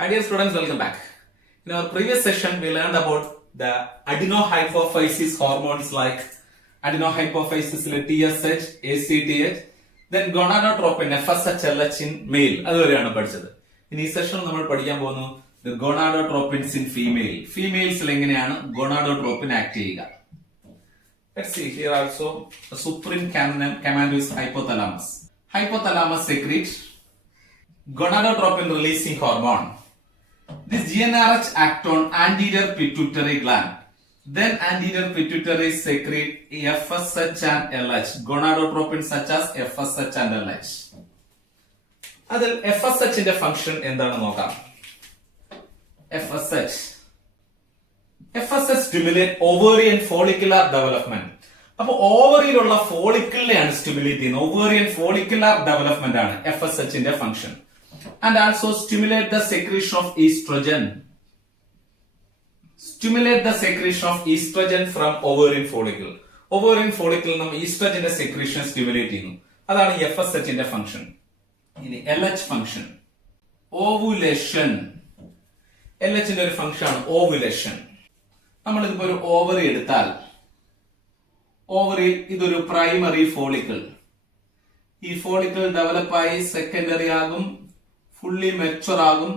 Hi dear students, welcome back. In our previous session, we learned about the adenohypophysis hormones like adenohypophysis TSH, ACTH, then gonadotropin FSH, LH in male. അതുവരെയാണ് പഠിച്ചത്. ഇനി ഈ സെഷനിൽ നമ്മൾ പഠിക്കാൻ പോകുന്നു the gonadotropins in female. Females എങ്ങനെയാണ് gonadotropin act ചെയ്യുക. Let's see here also the supreme command is hypothalamus. Hypothalamus secretes gonadotropin releasing hormone. This GnRH act on anterior pituitary gland. Then anterior pituitary secrete FSH and LH. Gonadotropin such as FSH and LH. അതിൽ FSH ന്റെ function എന്താണെന്ന് നോക്കാം. FSH stimulate ovarian follicular development. അപ്പോൾ ഓവറിയിലുള്ള ഫോളിക്കിളിനെയാണ് stimulate ചെയ്യുന്നത്. Ovarian follicular development ആണ് FSH ന്റെ function. And also stimulate the secretion of estrogen. Stimulate the secretion of estrogen from ovarian follicle. Ovarian follicle നമ്മൾ ഈസ്ട്രജന്റെ secretion stimulate ചെയ്യുന്നു. അതാണ് FSH ന്റെ function. ഇനി LH function ovulation. LH ന്റെ ഒരു ഫംഗ്ഷൻ ആണ് ഓവുലേഷൻ. നമ്മൾ ഇതിപ്പോ ഒരു ഓവറി എടുത്താൽ ഓവറി ഇതൊരു പ്രൈമറി ഫോളിക്കിൾ. ഈ ഫോളിക്കിൾ ഡെവലപ്പായി സെക്കൻഡറി ആകും, ഫുള്ളി മെച്ചുവർ ആകും.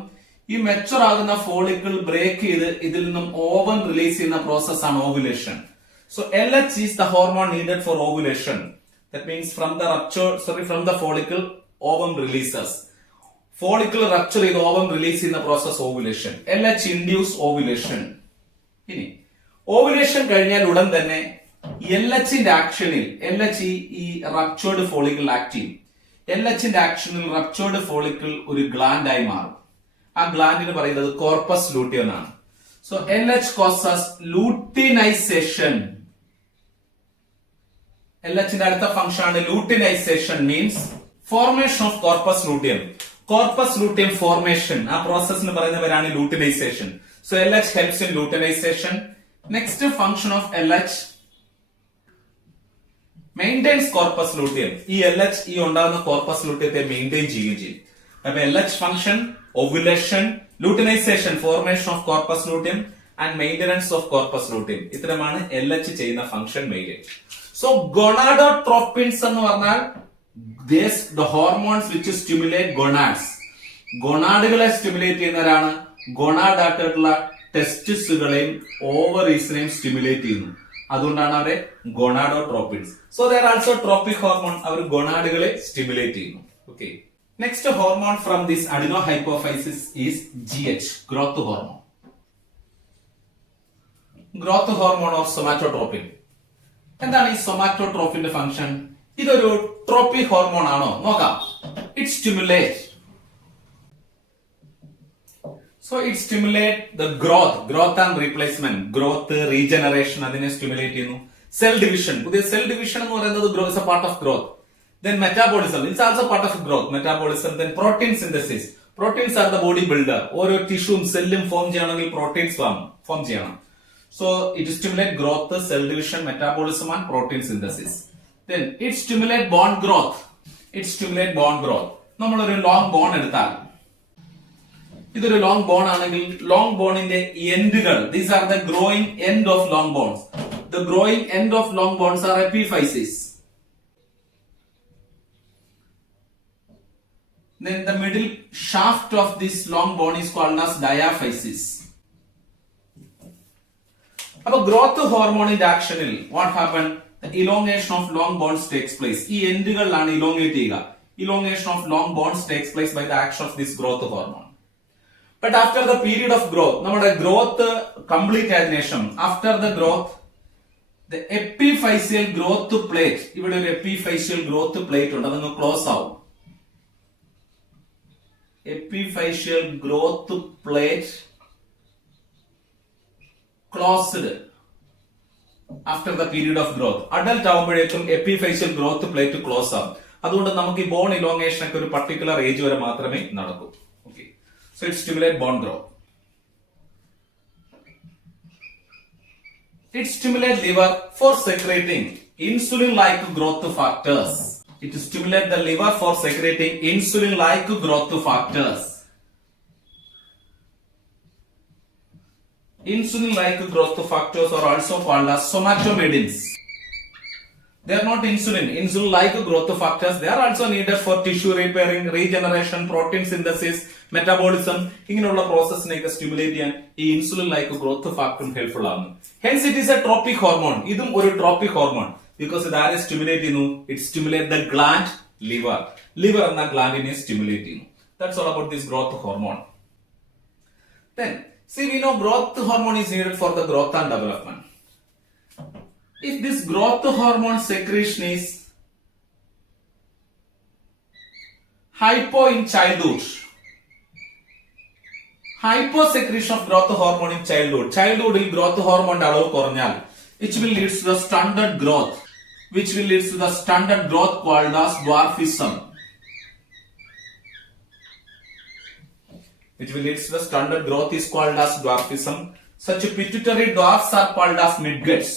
ഈ മെച്ചുവർ ആകുന്ന ഫോളിക്കിൾ ബ്രേക്ക് ചെയ്ത് ഇതിൽ നിന്നും ഓവൻ റിലീസ് ചെയ്യുന്ന പ്രോസസ് ആണ് ovulation. So LH is the hormone needed for ovulation. That means from the follicle ovum releases. Follicle rupture ചെയ്ത് ഓവം റിലീസ് ചെയ്യുന്ന process ovulation. LH induce ovulation. ഇനി ovulation കഴിഞ്ഞാൽ ഉടൻ തന്നെ LH ന്റെ ആക്ഷനിൽ LH ഈ റപ്ചേർഡ് ഫോളിക്കിൾ ആക്ട് ചെയ്യും. LH ന്റെ ആക്ഷനിൽ റപ്ചേർഡ് ഫോളിക്കിൾ ഒരു ഗ്ലാൻഡ് ആയി മാറും. ആ ഗ്ലാൻഡിന് പറയുന്നത് കോർപ്പസ് ലൂട്ടിയം ആണ്. So LH causes luteinization. LH ന്റെ അടുത്ത ഫംഗ്ഷൻ ആണ് luteinization. Means formation of corpus luteum. Corpus luteum formation, ആ പ്രോസസ്സിന് പറയുന്നവരാണ് luteinization. So LH helps in luteinization. Next function of LH maintains corpus luteum. ഈ LH ഈ ഉണ്ടാകുന്ന കോർപ്പസ് ലൂട്ടിയത്തെ മെയിൻറ്റെയിൻ ചെയ്യുകയും ചെയ്യും. അപ്പൊ LH function ovulation, luteinization, formation of corpus luteum and maintenance of corpus luteum. ഇത്തരമാണ് LH ചെയ്യുന്ന ഫംഗ്ഷൻ മെയിൻറ്റെയിൻ. സോ ഗൊണാഡോട്രോപ്പിൻസ് എന്ന് പറഞ്ഞാൽ the hormones which stimulate gonads. ഗൊണാഡുകളെ സ്റ്റിമുലേറ്റ് ചെയ്യുന്നവരാണ്. ഗൊണാഡായിട്ടുള്ള ടെസ്റ്റിസുകളെയും ഓവറീസിനെയും സ്റ്റിമുലേറ്റ് ചെയ്യുന്നു. അതുകൊണ്ടാണ് അവരെ gonadotropins. So they're also tropic hormone. അവർ ഗൊണാഡുകളെ സ്റ്റിമുലേറ്റ് ചെയ്യുന്നു. Okay, next hormone from this adenohypophysis is GH, growth hormone. Growth hormone or somatotropin. എന്താണ് ഈ സൊമാറ്റോട്രോപ്പിന്റെ ഫംഗ്ഷൻ? ഇതൊരു ട്രോപ്പിക് ഹോർമോൺ ആണോ? നോക്കാം. It stimulate. So it stimulate the growth and replacement, growth, regeneration അതിനെ സ്റ്റിമുലേറ്റ് ചെയ്യുന്നു. സെൽ ഡിവിഷൻ, പുതിയ cell division എന്ന് പറയുന്നത് is a part of growth. Then metabolism, it's also part of growth, metabolism. Then protein synthesis, proteins are the body builder. ഓരോ ടിഷ്യൂം സെല്ലും form ചെയ്യണമെങ്കിൽ proteins form ചെയ്യണം. So it stimulate growth, cell division, metabolism and protein synthesis. Then it stimulate bone growth. It stimulate bone growth. നമ്മളൊരു long bone എടുത്താൽ, ഇതൊരു long bone ആണെങ്കിൽ long ബോണിന്റെ എൻഡുകൾ, these are the growing end of long bones. The growing end of long bones are epiphysis. Then the middle shaft of this long bone is called as diaphysis. അപ്പൊ growth ഹോർമോണിന്റെ ആക്ഷനിൽ what happen? Elongation of long bones takes place. ഈ എൻഡുകളിലാണ് ഇലോങ്ങേറ്റ് ചെയ്യുക. Elongation of long bones takes place by the action of this growth hormone. But after the period of growth, നമ്മുടെ growth complete ആയതിനു ശേഷം, after the growth, the epiphyseal growth plate, ഇവിടെ ഒരു epiphyseal growth plate ഉണ്ട്, അതങ്ങ് close ആവും. Epiphyseal growth plate closed after the period of growth. Adult ആവുമ്പോഴേക്കും epiphyseal growth plate close ആവും. അതുകൊണ്ട് നമുക്ക് ഈ ബോൺ ഇലോങ്ങേഷൻ ഒക്കെ ഒരു പർട്ടിക്കുലർ ഏജ് വരെ മാത്രമേ നടക്കൂ. Okay, so it stimulates bone growth. It stimulates liver for secreting insulin-like growth factors. It stimulates the liver for secreting insulin-like growth factors. Insulin-like growth factors are also called as somatomedins. They are not insulin. Insulin-like growth factors, they are also needed for tissue repairing, regeneration, protein synthesis, metabolism. ഇങ്ങനെയുള്ള പ്രോസസ്സിനെയൊക്കെ stimulate ചെയ്യാൻ ഈ insulin like growth ഫാക്ടറും helpful ആകുന്നു. Hence it is A tropic hormone. ഇതും ഒരു tropic hormone. Because ഇത് ആരെ stimulate ചെയ്യുന്നു? It stimulate the gland liver. Liver എന്ന ഗ്ലാൻഡിനെ സ്റ്റിമുലേറ്റ് ചെയ്യുന്നു. That's all about this growth hormone. Then, see, we know growth hormone is needed for the growth and development. If this growth hormone secretion is hypo in childhood, hyposecretion of growth hormone in childhood il growth hormone alavu korഞ്ഞാൽ, which will lead to the stunted growth, called as dwarfism. Which will lead to the stunted growth is called as dwarfism. Such pituitary dwarfs are called as midgets.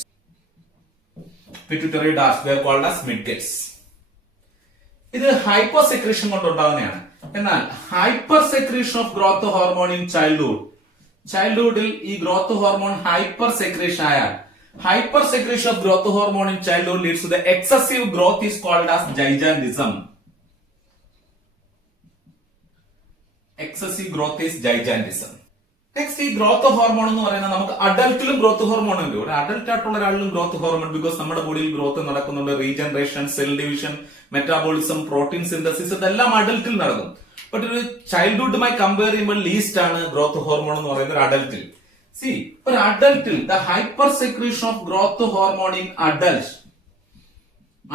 Pituitary dwarfs, they are called as midgets. ഇത് hyposecretion കൊണ്ടുണ്ടാകുന്നതാണ്. എന്നാൽ hyper secretion of growth hormone in ചൈൽഡ്ഹുഡിൽ ഈ growth hormone hyper secretion ആയാൽ, hyper secretion of growth hormone in childhood leads to the excessive growth is called as gigantism. Excessive growth is gigantism. Next ഈ growth hormone എന്ന് പറയുന്നത് നമുക്ക് അഡൽട്ടിലും growth hormone ഉണ്ട്. ഒരു adult ആയിട്ടുള്ള ഒരാളിലും ഗ്രോത്ത് ഹോർമോൺ, ബിക്കോസ് നമ്മുടെ ബോഡിയിൽ ഗ്രോത്ത് നടക്കുന്നുണ്ട്. Regeneration, cell division, metabolism, protein synthesis, ഇതെല്ലാം അഡൽട്ടിൽ നടക്കും. ബട്ട് ഒരു ചൈൽഡ്ഹുഡുമായി കമ്പയർ ചെയ്യുമ്പോൾ ലീസ്റ്റ് ആണ് ഗ്രോത്ത് ഹോർമോൺ എന്ന് പറയുന്നത് ഒരു അഡൽട്ടിൽ. സി, ഒരു അഡൽട്ടിൽ the hyper secretion of growth hormone in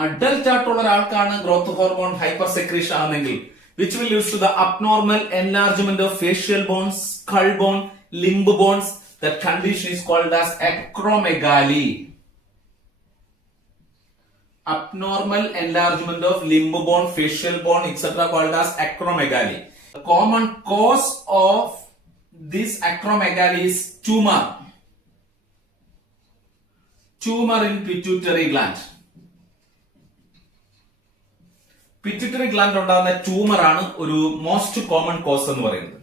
adult ആയിട്ടുള്ള ഒരാൾക്കാണ് ഗ്രോത്ത് ഹോർമോൺ ഹൈപ്പർ സെക്രീഷൻ ആണെങ്കിൽ, which will lead to the abnormal enlargement of facial bones, skull bone, limb bones. That condition is called as acromegaly. Abnormal enlargement of limb bone, facial bone, etc. called as acromegaly. The common cause of this acromegaly is tumor in pituitary gland. Pituitary gland ഉണ്ടാകുന്ന tumour ആണ് ഒരു most common cause എന്ന് പറയുന്നത്.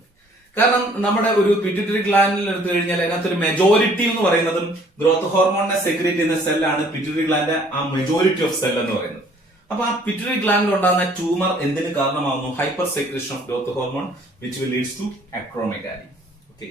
കാരണം നമ്മുടെ ഒരു pituitary ഗ്ലാൻഡിൽ എടുത്തു കഴിഞ്ഞാൽ അതിനകത്തൊരു മെജോറിറ്റി എന്ന് പറയുന്നതും ഗ്രോത്ത് ഹോർമോണിനെ സെക്രീറ്റ് ചെയ്യുന്ന സെല്ലാണ് പിറ്റ്യൂട്ടറി ഗ്ലാൻഡ്, ആ മെജോറിറ്റി ഓഫ് സെൽ എന്ന് പറയുന്നത്. അപ്പൊ ആ പിറ്റ്യൂട്ടറി ഗ്ലാൻഡിൽ ഉണ്ടാകുന്ന ട്യൂമർ എന്തിന് കാരണമാകുന്നു? Hyper secretion of growth hormone, which will leads to acromegaly. Okay.